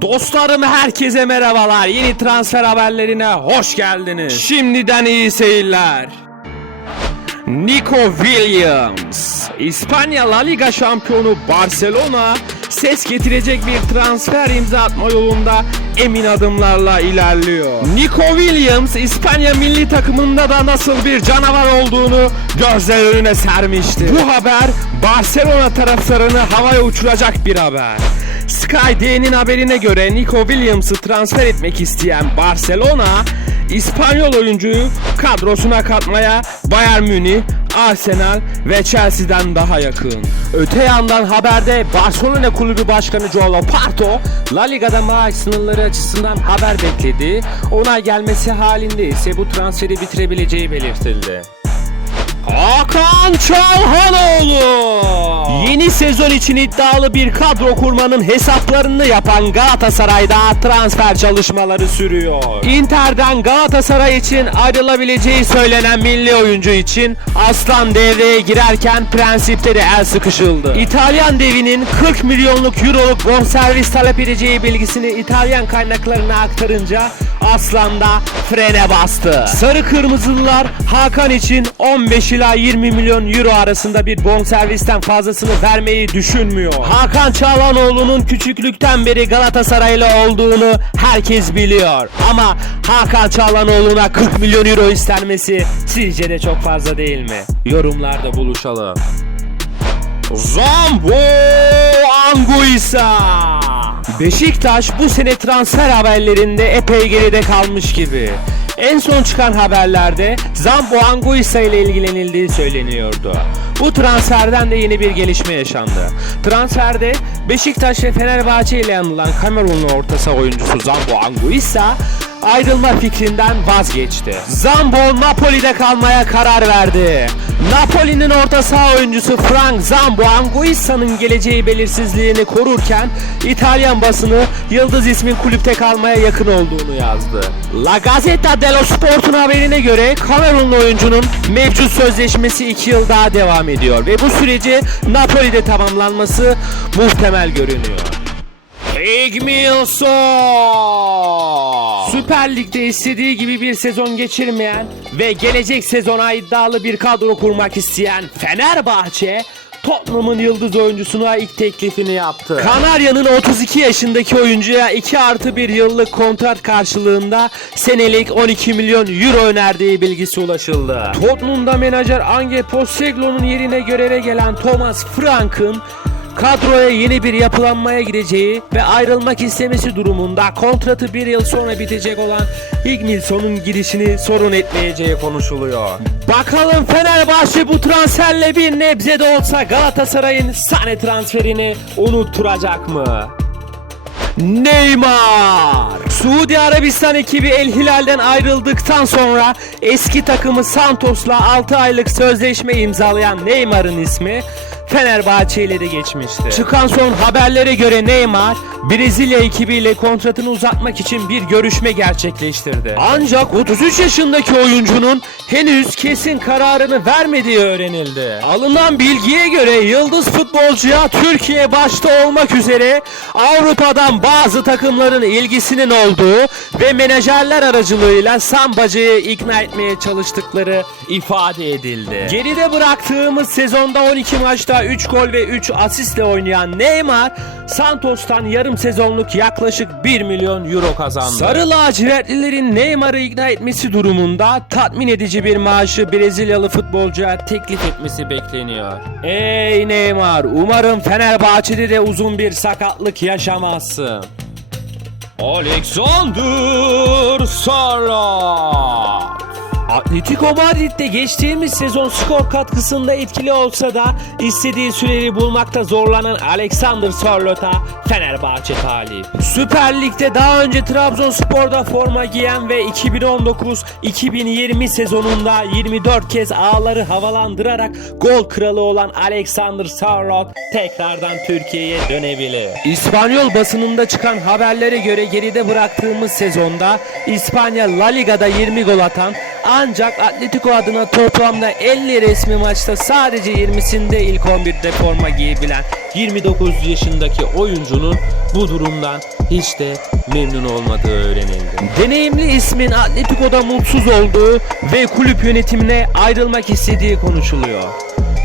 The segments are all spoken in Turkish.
Dostlarım herkese merhabalar. Yeni transfer haberlerine hoş geldiniz. Şimdiden iyi seyirler. Nico Williams, İspanya La Liga şampiyonu Barcelona ses getirecek bir transfer imza atma yolunda emin adımlarla ilerliyor. Nico Williams İspanya milli takımında da nasıl bir canavar olduğunu gözler önüne sermişti. Bu haber Barcelona taraftarını havaya uçuracak bir haber. Sky D'nin haberine göre Nico Williams'ı transfer etmek isteyen Barcelona, İspanyol oyuncuyu kadrosuna katmaya Bayern Münih, Arsenal ve Chelsea'den daha yakın. Öte yandan haberde Barcelona Kulübü Başkanı Joao Parto, La Liga'da maaş sınırları açısından haber bekledi. Ona gelmesi halinde ise bu transferi bitirebileceği belirtildi. Hakan Çalhanoğlu Yeni sezon için iddialı bir kadro kurmanın hesaplarını yapan Galatasaray'da transfer çalışmaları sürüyor. Inter'den Galatasaray için ayrılabileceği söylenen milli oyuncu için Aslan devreye girerken prensipte de el sıkışıldı. İtalyan devinin 40 milyonluk euroluk bonservis talep edeceği bilgisini İtalyan kaynaklarına aktarınca Aslan da frene bastı. Sarı Kırmızılılar Hakan için 15 ila 20 milyon euro arasında bir bonservisten fazlasını vermeyi düşünmüyor. Hakan Çağlanoğlu'nun küçüklükten beri Galatasaraylı olduğunu herkes biliyor. Ama Hakan Çağlanoğlu'na 40 milyon euro istenmesi sizce de çok fazla değil mi? Yorumlarda buluşalım. Zambo Anguissa. Beşiktaş bu sene transfer haberlerinde epey geride kalmış gibi. En son çıkan haberlerde Zambo Anguissa ile ilgilenildiği söyleniyordu. Bu transferden de yeni bir gelişme yaşandı. Transferde Beşiktaş ve Fenerbahçe ile anılan Kamerunlu orta saha oyuncusu Zambo Anguissa ayrılma fikrinden vazgeçti. Zambo Napoli'de kalmaya karar verdi. Napoli'nin orta saha oyuncusu Frank Zambo Anguissa'nın geleceği belirsizliğini korurken İtalyan basını Yıldız ismin kulüpte kalmaya yakın olduğunu yazdı. La Gazzetta dello Sport'un haberine göre Kamerunlu oyuncunun mevcut sözleşmesi 2 yıl daha devam ediyor ve bu süreci Napoli'de tamamlanması muhtemel görünüyor. Higmilson! Süper Lig'de istediği gibi bir sezon geçirmeyen ve gelecek sezona iddialı bir kadro kurmak isteyen Fenerbahçe Tottenham'ın yıldız oyuncusuna ilk teklifini yaptı. Kanarya'nın 32 yaşındaki oyuncuya 2 artı 1 yıllık kontrat karşılığında senelik 12 milyon euro önerdiği bilgisi ulaşıldı. Tottenham'da menajer Ange Postecoglou'nun yerine göreve gelen Thomas Frank'ın kadroya yeni bir yapılanmaya gideceği ve ayrılmak istemesi durumunda kontratı bir yıl sonra bitecek olan Higminson'un gidişini sorun etmeyeceği konuşuluyor. Bakalım Fenerbahçe bu transferle bir nebze de olsa Galatasaray'ın Sane transferini unutturacak mı? Neymar. Suudi Arabistan ekibi El Hilal'den ayrıldıktan sonra eski takımı Santos'la 6 aylık sözleşme imzalayan Neymar'ın ismi Fenerbahçe ile de geçmişti. Çıkan son haberlere göre Neymar Brezilya ekibiyle kontratını uzatmak için bir görüşme gerçekleştirdi. Ancak 33 yaşındaki oyuncunun henüz kesin kararını vermediği öğrenildi. Alınan bilgiye göre yıldız futbolcuya Türkiye başta olmak üzere Avrupa'dan bazı takımların ilgisinin olduğu ve menajerler aracılığıyla Sambacı'yı ikna etmeye çalıştıkları ifade edildi. Geride bıraktığımız sezonda 12 maçta 3 gol ve 3 asistle oynayan Neymar Santos'tan yarım sezonluk yaklaşık 1 milyon euro kazandı. Sarı lacivertlilerin Neymar'ı ikna etmesi durumunda tatmin edici bir maaşı Brezilyalı futbolcuya teklif etmesi bekleniyor. Ey Neymar umarım Fenerbahçe'de de uzun bir sakatlık yaşamazsın. Alexander Sarrat Atletico Madrid'de geçtiğimiz sezon skor katkısında etkili olsa da istediği süreyi bulmakta zorlanan Alexander Sörlot'a Fenerbahçe talip. Süper Lig'de daha önce Trabzonspor'da forma giyen ve 2019-2020 sezonunda 24 kez ağları havalandırarak gol kralı olan Alexander Sörlot tekrardan Türkiye'ye dönebilir. İspanyol basınında çıkan haberlere göre geride bıraktığımız sezonda İspanya La Liga'da 20 gol atan ancak Atletico adına toplamda 50 resmi maçta sadece 20'sinde ilk 11'de forma giyebilen 29 yaşındaki oyuncunun bu durumdan hiç de memnun olmadığı öğrenildi. Deneyimli ismin Atletico'da mutsuz olduğu ve kulüp yönetimine ayrılmak istediği konuşuluyor.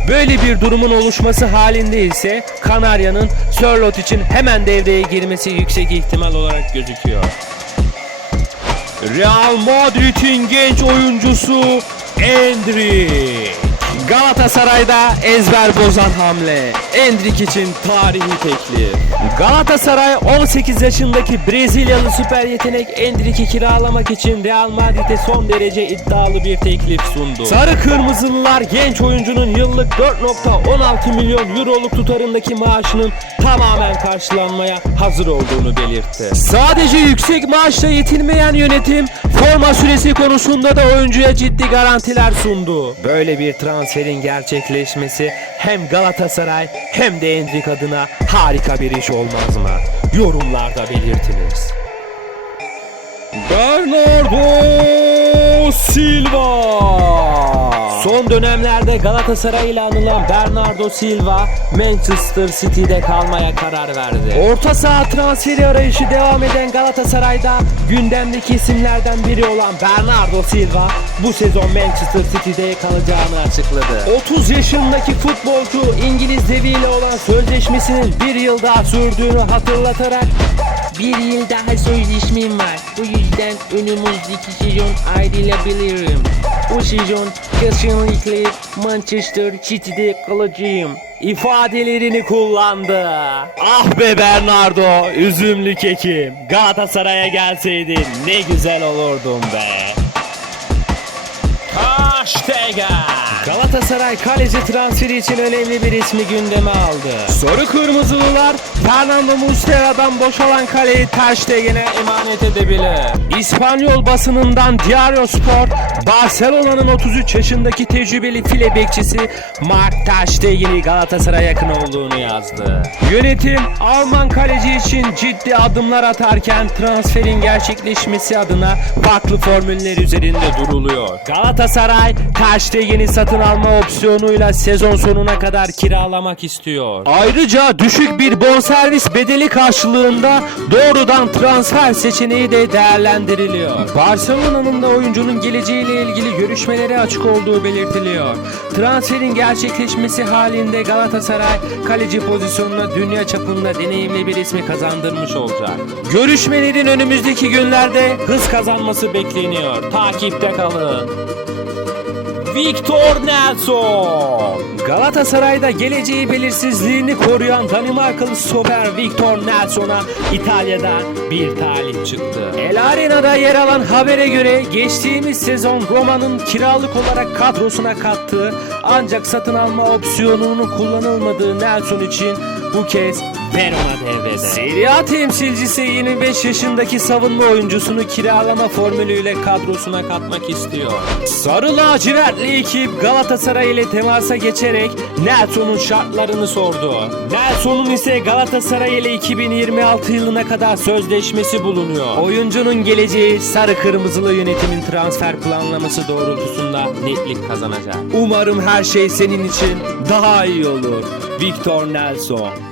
Böyle bir durumun oluşması halinde ise Kanarya'nın Sörlot için hemen devreye girmesi yüksek ihtimal olarak gözüküyor. Real Madrid'in genç oyuncusu Endrick. Galatasaray'da ezber bozan hamle. Endrick için tarihi teklif. Galatasaray 18 yaşındaki Brezilyalı süper yetenek Endrick'i kiralamak için Real Madrid'e son derece iddialı bir teklif sundu. Sarı Kırmızılılar genç oyuncunun yıllık 4.16 milyon euroluk tutarındaki maaşının tamamen karşılanmaya hazır olduğunu belirtti. Sadece yüksek maaşla yetinmeyen yönetim forma süresi konusunda da oyuncuya ciddi garantiler sundu. Böyle bir transferin gerçekleşmesi hem Galatasaray hem de Endrick adına harika bir iş olmaz mı? Yorumlarda belirtiniz. Bernardo Silva Son dönemlerde Galatasaray ile anılan Bernardo Silva Manchester City'de kalmaya karar verdi. Orta saha transferi arayışı devam eden Galatasaray'da gündemdeki isimlerden biri olan Bernardo Silva bu sezon Manchester City'de kalacağını açıkladı. 30 yaşındaki futbolcu İngiliz deviyle olan sözleşmesinin bir yıl daha sürdüğünü hatırlatarak Bir yıl daha sözleşmem var. Bu önümüzdeki sezon ayrılabilirim. Bu sezon kesinlikle Manchester City'de kalacağım. ifadelerini kullandı. Ah be Bernardo, üzümlü kekim. Galatasaray'a gelseydin ne güzel olurdun be. Hashtag. Galatasaray kaleci transferi için önemli bir ismi gündeme aldı. Sarı Kırmızılılar Fernando Muslera'dan boşalan kaleyi Ter Stegen'e emanet edebilir. İspanyol basınından Diario Spor, Barcelona'nın 33 yaşındaki tecrübeli file bekçisi Mark Ter Stegen'i Galatasaray'a yakın olduğunu yazdı. Yönetim Alman kaleci için ciddi adımlar atarken transferin gerçekleşmesi adına farklı formüller üzerinde duruluyor. Galatasaray Ter Stegen'i satın alma opsiyonuyla sezon sonuna kadar kiralamak istiyor. Ayrıca düşük bir bonservis bedeli karşılığında doğrudan transfer seçeneği de değerlendiriliyor. Barcelona'nın da oyuncunun geleceğiyle ilgili görüşmelere açık olduğu belirtiliyor. Transferin gerçekleşmesi halinde Galatasaray kaleci pozisyonuna dünya çapında deneyimli bir ismi kazandırmış olacak. Görüşmelerin önümüzdeki günlerde hız kazanması bekleniyor. Takipte kalın. Victor Nelson. Galatasaray'da geleceği belirsizliğini koruyan Danimarkalı stoper Victor Nelson'a İtalya'dan bir talip çıktı. El Arena'da yer alan habere göre geçtiğimiz sezon Roma'nın kiralık olarak kadrosuna kattığı ancak satın alma opsiyonunun kullanılmadığı Nelson için bu kez Verona devrede. Serie temsilcisi 25 yaşındaki savunma oyuncusunu kiralama formülüyle kadrosuna katmak istiyor. Sarı lacivertli ekip Galatasaray ile temasa geçerek Nelson'un şartlarını sordu. Nelson'un ise Galatasaray ile 2026 yılına kadar sözleşmesi bulunuyor. Oyuncunun geleceği sarı kırmızılı yönetimin transfer planlaması doğrultusunda netlik kazanacak. Umarım her şey senin için daha iyi olur. Victor Nelson